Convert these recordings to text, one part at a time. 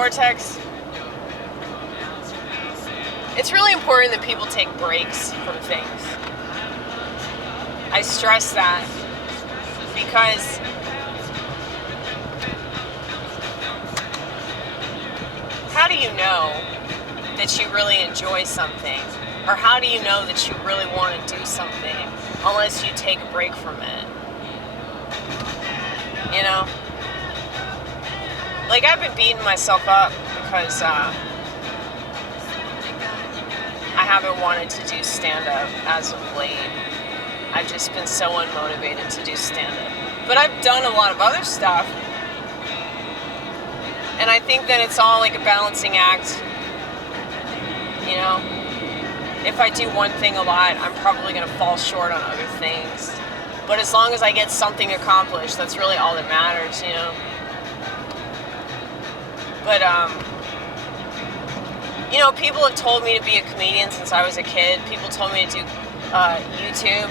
Vortex, it's really important that people take breaks from things. I stress that because how do you know that you really enjoy something? Or how do you know that you really want to do something unless you take a break from it? You know? Like, I've been beating myself up because I haven't wanted to do stand-up as of late. I've just been so unmotivated to do stand-up. But I've done a lot of other stuff. And I think that it's all like a balancing act. You know? If I do one thing a lot, I'm probably going to fall short on other things. But as long as I get something accomplished, that's really all that matters, you know? But, you know, people have told me to be a comedian since I was a kid. People told me to do YouTube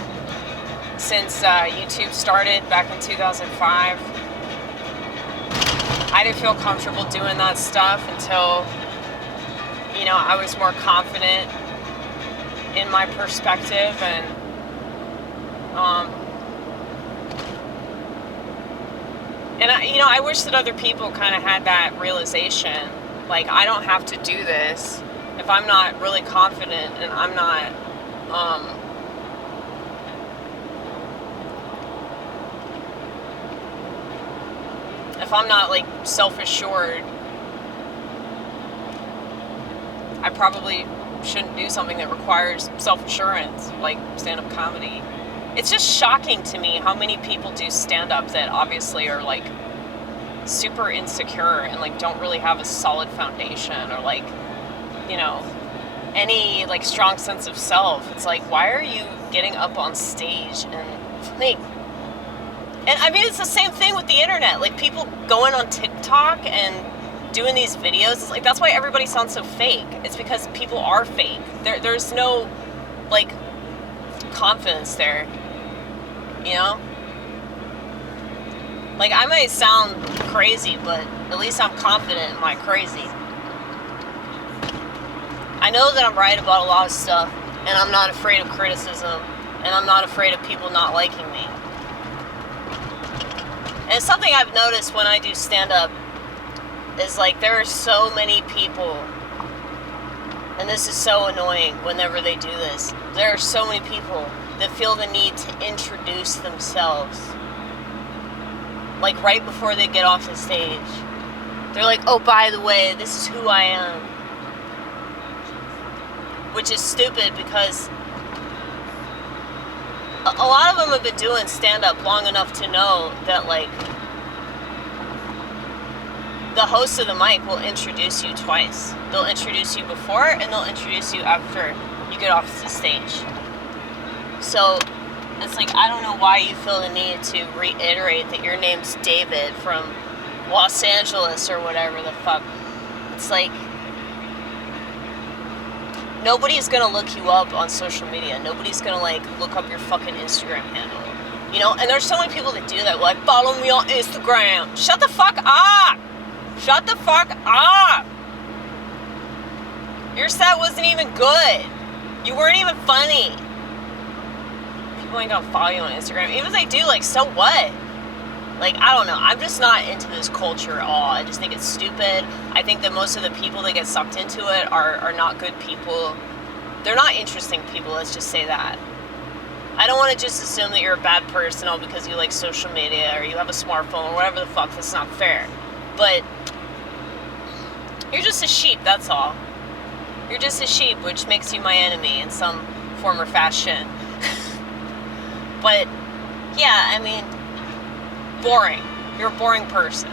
since YouTube started back in 2005. I didn't feel comfortable doing that stuff until, you know, I was more confident in my perspective and I wish that other people kind of had that realization. Like, I don't have to do this if I'm not really confident and I'm not, if I'm not, like, self-assured, I probably shouldn't do something that requires self-assurance, like stand-up comedy. It's just shocking to me how many people do stand-up that obviously are, like, super insecure and, like, don't really have a solid foundation or, like, you know, any, like, strong sense of self. It's like, why are you getting up on stage and, like, and I mean, it's the same thing with the internet. Like, people going on TikTok and doing these videos, it's like, that's why everybody sounds so fake. It's because people are fake. There's no, like, confidence there, you know? Like, I might sound crazy, but at least I'm confident in my crazy. I know that I'm right about a lot of stuff, and I'm not afraid of criticism, and I'm not afraid of people not liking me. And it's something I've noticed when I do stand-up is, like, there are so many people, and this is so annoying whenever they do this, there are so many people that feel the need to introduce themselves, like, right before they get off the stage. They're like, oh, by the way, this is who I am. Which is stupid because a lot of them have been doing stand-up long enough to know that, like, the host of the mic will introduce you twice. They'll introduce you before and they'll introduce you after you get off the stage. So it's like, I don't know why you feel the need to reiterate that your name's David from Los Angeles or whatever the fuck. It's like, nobody's gonna look you up on social media. Nobody's gonna, like, look up your fucking Instagram handle. You know? And there's so many people that do that. Like, follow me on Instagram. Shut the fuck up! Shut the fuck up! Your set wasn't even good. You weren't even funny. People ain't gonna follow you on Instagram. Even if they do, like, so what? Like, I don't know. I'm just not into this culture at all. I just think it's stupid. I think that most of the people that get sucked into it are not good people. They're not interesting people, let's just say that. I don't want to just assume that you're a bad person all because you like social media or you have a smartphone or whatever the fuck. That's not fair. But you're just a sheep, that's all. You're just a sheep, which makes you my enemy in some form or fashion. But, yeah, I mean, boring. You're a boring person.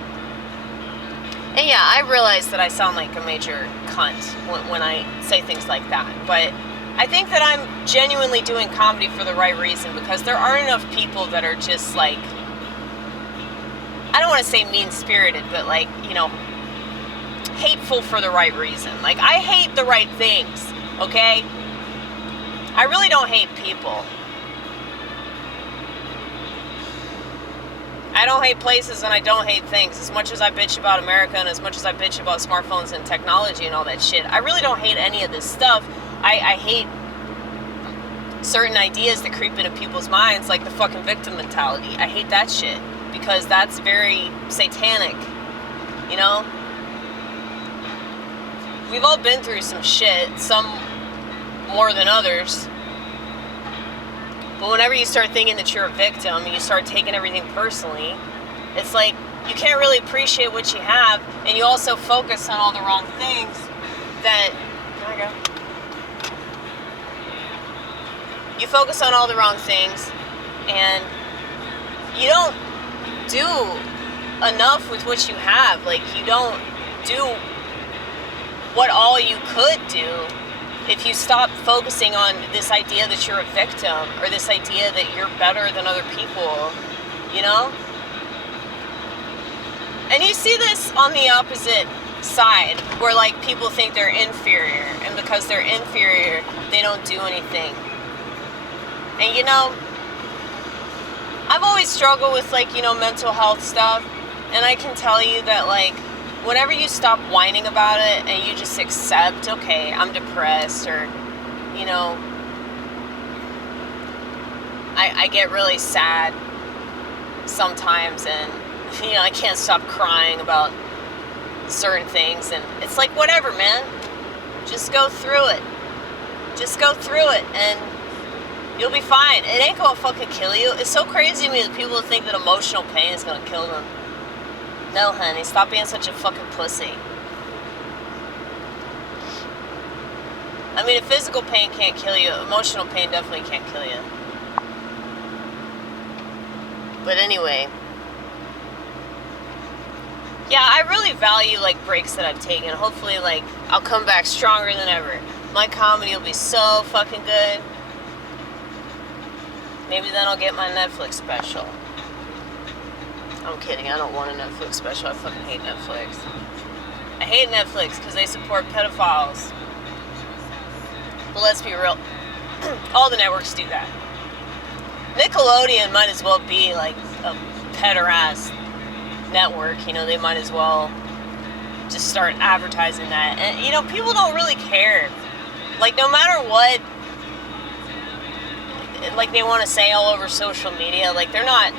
And yeah, I realize that I sound like a major cunt when I say things like that. But I think that I'm genuinely doing comedy for the right reason because there aren't enough people that are just, like, I don't want to say mean-spirited, but, like, you know, hateful for the right reason. Like, I hate the right things, okay? I really don't hate people. I don't hate places and I don't hate things. As much as I bitch about America and as much as I bitch about smartphones and technology and all that shit, I really don't hate any of this stuff. I hate certain ideas that creep into people's minds, like the fucking victim mentality. I hate that shit because that's very satanic, you know? We've all been through some shit, some more than others. But whenever you start thinking that you're a victim and you start taking everything personally, it's like you can't really appreciate what you have, and you also focus on all the wrong things that... There we go. You focus on all the wrong things, and you don't do enough with what you have. Like, you don't do what all you could do if you stop focusing on this idea that you're a victim or this idea that you're better than other people, you know? And you see this on the opposite side, where like people think they're inferior, and because they're inferior, they don't do anything. And you know, I've always struggled with like, you know, mental health stuff, and I can tell you that like, whenever you stop whining about it and you just accept, okay, I'm depressed, or, you know, I get really sad sometimes, and, you know, I can't stop crying about certain things, and it's like, whatever, man, just go through it. Just go through it, and you'll be fine. It ain't gonna fucking kill you. It's so crazy to me that people think that emotional pain is gonna kill them. No, honey, stop being such a fucking pussy. I mean, if physical pain can't kill you, emotional pain definitely can't kill you. But anyway, yeah, I really value, like, breaks that I've taken. Hopefully, like, I'll come back stronger than ever. My comedy will be so fucking good. Maybe then I'll get my Netflix special. I'm kidding, I don't want a Netflix special. I fucking hate Netflix. I hate Netflix because they support pedophiles. But let's be real, all the networks do that. Nickelodeon might as well be like a pederast network, you know, they might as well just start advertising that. And, you know, people don't really care. Like, no matter what, like, they want to say all over social media, like, they're not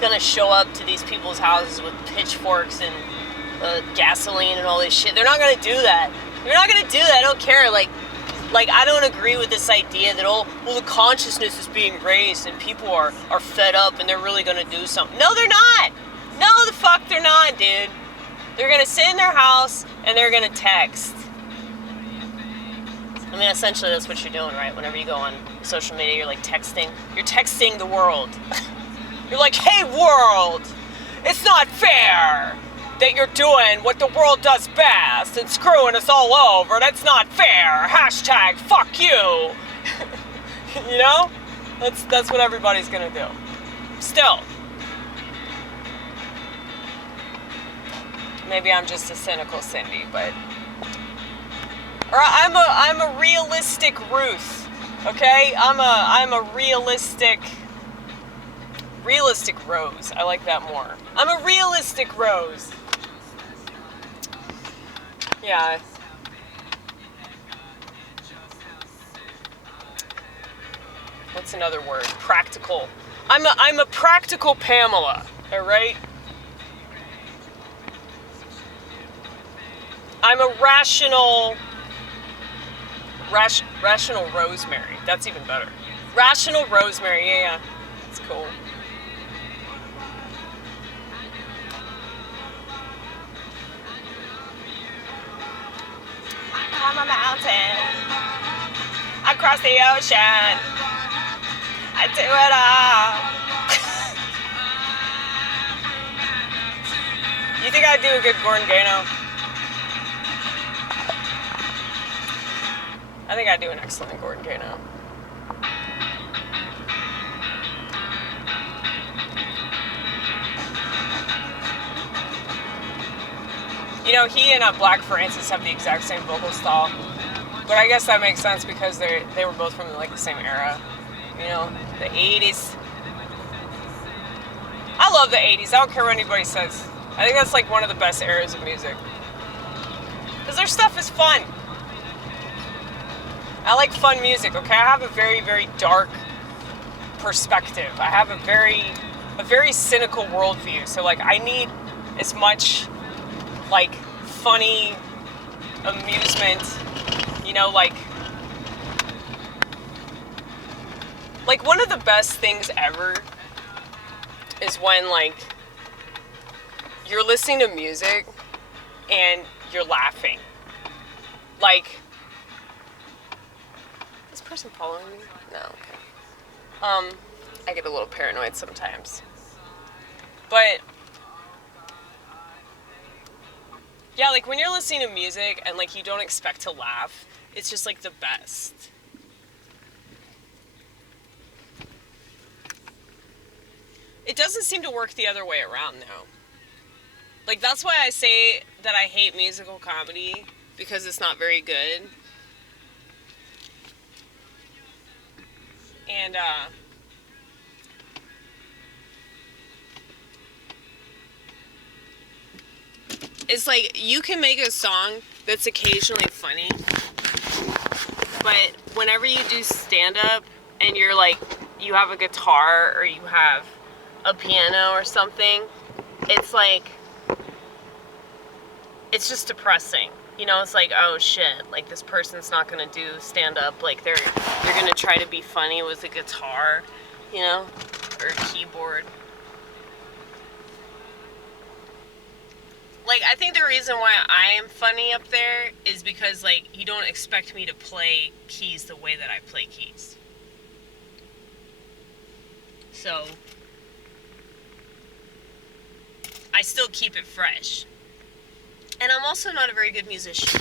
gonna show up to these people's houses with pitchforks and gasoline and all this shit. They're not gonna do that. They're not gonna do that. I don't care. Like I don't agree with this idea that, oh, well, the consciousness is being raised and people are fed up and they're really gonna do something. No, they're not. No, the fuck they're not, dude. They're gonna sit in their house and they're gonna text. I mean, essentially that's what you're doing, right? Whenever you go on social media, you're like texting. You're texting the world. You're like, hey world, it's not fair that you're doing what the world does best and screwing us all over. That's not fair. Hashtag fuck you. You know? That's what everybody's gonna do. Still. Maybe I'm just a cynical Cindy, but... Or I'm a realistic Ruth. Okay? I'm a realistic Rose. I like that more. I'm a realistic Rose. Yeah. What's another word? Practical. I'm a practical Pamela. All right? I'm a rational Rosemary. That's even better. Rational Rosemary. Yeah. It's cool. I'm a mountain. I cross the ocean. I do it all. You think I'd do a good Gordon Gano? I think I'd do an excellent Gordon Gano. You know, he and Black Francis have the exact same vocal style, but I guess that makes sense because they were both from like the same era. You know, the 80s. I I love the 80s. I don't care what anybody says. I think that's like one of the best eras of music. Because their stuff is fun. I like fun music, okay? I have a very, very dark perspective. I have a very cynical worldview. So, like, I need as much, like, funny amusement, you know, like one of the best things ever is when, like, you're listening to music and you're laughing. Like, is this person following me? No, okay. I get a little paranoid sometimes. But yeah, like when you're listening to music and like you don't expect to laugh, it's just like the best. It doesn't seem to work the other way around though. Like that's why I say that I hate musical comedy, because it's not very good. And it's like you can make a song that's occasionally funny, but whenever you do stand-up and you're like, you have a guitar or you have a piano or something, it's like, it's just depressing. You know, it's like, oh shit, like this person's not gonna do stand-up, like they're gonna try to be funny with a guitar, you know, or a keyboard. Like, I think the reason why I am funny up there is because, like, you don't expect me to play keys the way that I play keys. So, I still keep it fresh. And I'm also not a very good musician.